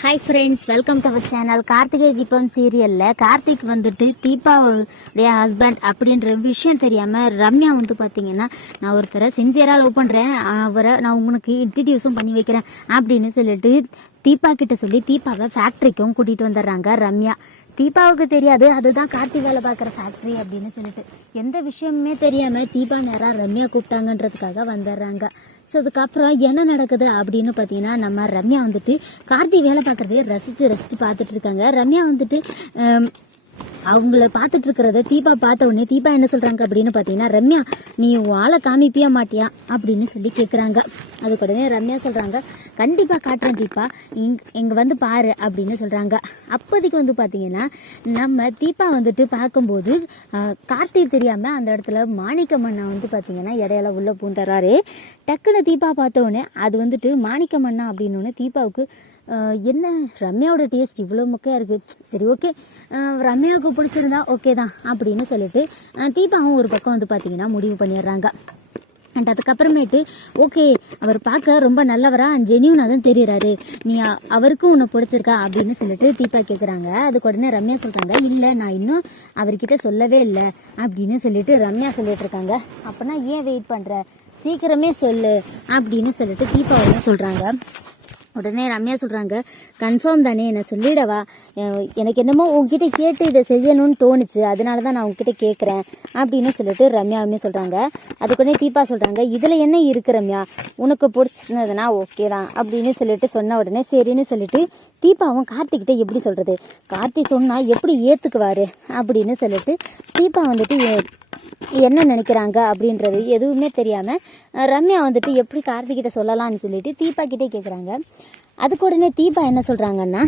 Hi friends, welcome to our channel. Karthigai Deepam சீரியலில் கார்த்திக் வந்துட்டு தீபாவுடைய husband அப்படின்ற விஷயம் தெரியாமல் ரம்யா வந்து பார்த்தீங்கன்னா, நான் ஒருத்தரை சின்சியராக லவ் பண்ணுறேன், அவரை நான் உங்களுக்கு இன்ட்ரடியூஸும் பண்ணி வைக்கிறேன் அப்படின்னு சொல்லிட்டு தீபா கிட்ட சொல்லி தீபாவை ஃபேக்ட்ரிக்கும் கூட்டிகிட்டு வந்துடுறாங்க ரம்யா. தீபாவுக்கு தெரியாது அதுதான் கார்த்திக் வேலை பார்க்குற ஃபேக்ட்ரி அப்படின்னு சொல்லிட்டு எந்த விஷயமுமே தெரியாமல் தீபா நேராக ரம்யா கூப்பிட்டாங்கன்றதுக்காக வந்துடுறாங்க. ஸோ அதுக்கப்புறம் என்ன நடக்குது அப்படின்னு பார்த்தீங்கன்னா, நம்ம ரம்யா வந்துட்டு கார்த்திக் வேலை பார்க்குறதே ரசித்து பார்த்துட்டு இருக்காங்க. ரம்யா வந்துட்டு அவங்கள பார்த்துட்டு இருக்கிறத தீபா பார்த்த உடனே தீபா என்ன சொல்கிறாங்க அப்படின்னு பார்த்தீங்கன்னா, ரம்யா நீ உன் ஆளை காமிப்பியா மாட்டியா அப்படின்னு சொல்லி கேட்குறாங்க. அதுக்கு உடனே ரம்யா சொல்கிறாங்க, கண்டிப்பாக காட்டுறேன் தீபா, இங்கே வந்து பாரு அப்படின்னு சொல்கிறாங்க. அப்போதைக்கு வந்து பார்த்தீங்கன்னா, நம்ம தீபா வந்துட்டு பார்க்கும்போது கார்த்திக் தெரியாமல் அந்த இடத்துல மாணிக்கமண்ணா வந்து பார்த்தீங்கன்னா இடையில உள்ளே பூந்துறாரு. டக்குன்னு தீபா பார்த்த உடனே அது வந்துட்டு மாணிக்கமண்ணா அப்படின்னு தீபாவுக்கு என்ன ரம்யாவோட டேஸ்ட் இவ்வளோ மொக்கையாக இருக்குது, சரி ஓகே ரம்யாவுக்கு பிடிச்சிருந்தா ஓகே தான் அப்படின்னு சொல்லிட்டு தீபாவும் ஒரு பக்கம் வந்து பார்த்தீங்கன்னா முடிவு பண்ணிடுறாங்க. அண்ட் அதுக்கப்புறமேட்டு ஓகே அவர் பார்க்க ரொம்ப நல்லவரா அண்ட் ஜென்யூனாக தான் தெரியுறாரு, நீ அவருக்கும் உன்னை பிடிச்சிருக்கா அப்படின்னு சொல்லிட்டு தீபா கேட்குறாங்க. அதுக்கு உடனே ரம்யா சொல்கிறாங்க, இல்லை நான் இன்னும் அவர்கிட்ட சொல்லவே இல்லை அப்படின்னு சொல்லிட்டு ரம்யா சொல்லிட்டு இருக்காங்க. அப்போனா ஏன் வெயிட் பண்ணுற, சீக்கிரமே சொல்லு அப்படின்னு சொல்லிட்டு தீபா சொல்கிறாங்க. உடனே ரம்யா சொல்கிறாங்க, கன்ஃபார்ம் தானே, என்ன சொல்லிடவா, எனக்கு என்னமோ உங்ககிட்ட கேட்டு இதை செய்யணும்னு தோணுச்சு, அதனால தான் நான் உங்ககிட்ட கேட்குறேன் அப்படின்னு சொல்லிட்டு ரம்யாவுமே சொல்கிறாங்க. அதுக்குடனே தீபா சொல்கிறாங்க, இதில் என்ன இருக்கு ரம்யா, உனக்கு பிடிச்சிருந்ததுன்னா ஓகே தான் அப்படின்னு சொல்லிட்டு சொன்ன உடனே சரின்னு சொல்லிட்டு தீபாவும் கார்த்திகிட்ட எப்படி சொல்கிறது, கார்த்தி சொன்னால் எப்படி ஏற்றுக்குவார் அப்படின்னு சொல்லிட்டு தீபா வந்துட்டு என்ன நினைக்கிறாங்க அப்படின்றது எதுவுமே தெரியாமல் ரம்யா வந்துட்டு எப்படி கார்த்திகிட்ட சொல்லலாம்னு சொல்லிட்டு தீபா கிட்டே கேட்குறாங்க. அதுக்கு உடனே தீபா என்ன சொல்கிறாங்கன்னா,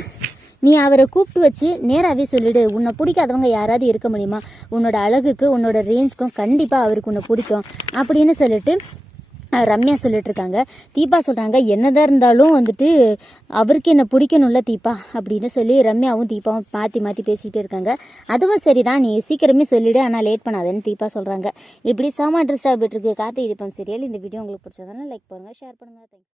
நீ அவரை கூப்பிட்டு வச்சு நேராகவே சொல்லிடு, உன்னை பிடிக்காதவங்க யாராவது இருக்க முடியுமா, உன்னோட அழகுக்கு உன்னோட ரேஞ்சுக்கும் கண்டிப்பாக அவருக்கு உன்னை பிடிக்கும் அப்படின்னு சொல்லிட்டு ரம்யா சொல்லிட்டு இருக்காங்க. தீபா சொல்கிறாங்க, என்னதான் இருந்தாலும் வந்துட்டு அவருக்கு என்ன பிடிக்கணும்ல தீபா அப்படின்னு சொல்லி ரம்யாவும் தீபாவும் மாற்றி பேசிகிட்டே இருக்காங்க. அதுவும் சரிதான், நீ சீக்கிரமே சொல்லிவிடு, ஆனால் லேட் பண்ணாதேன்னு தீபா சொல்கிறாங்க. இப்படி சாமா இன்ட்ரெஸ்டாக போயிட்டு இருக்கு கார்த்திகை தீபம் சீரியல். இந்த வீடியோ உங்களுக்கு பிடிச்சதானே லைக் பண்ணுங்கள், ஷேர் பண்ணுங்கள். தேங்க்ஸ்.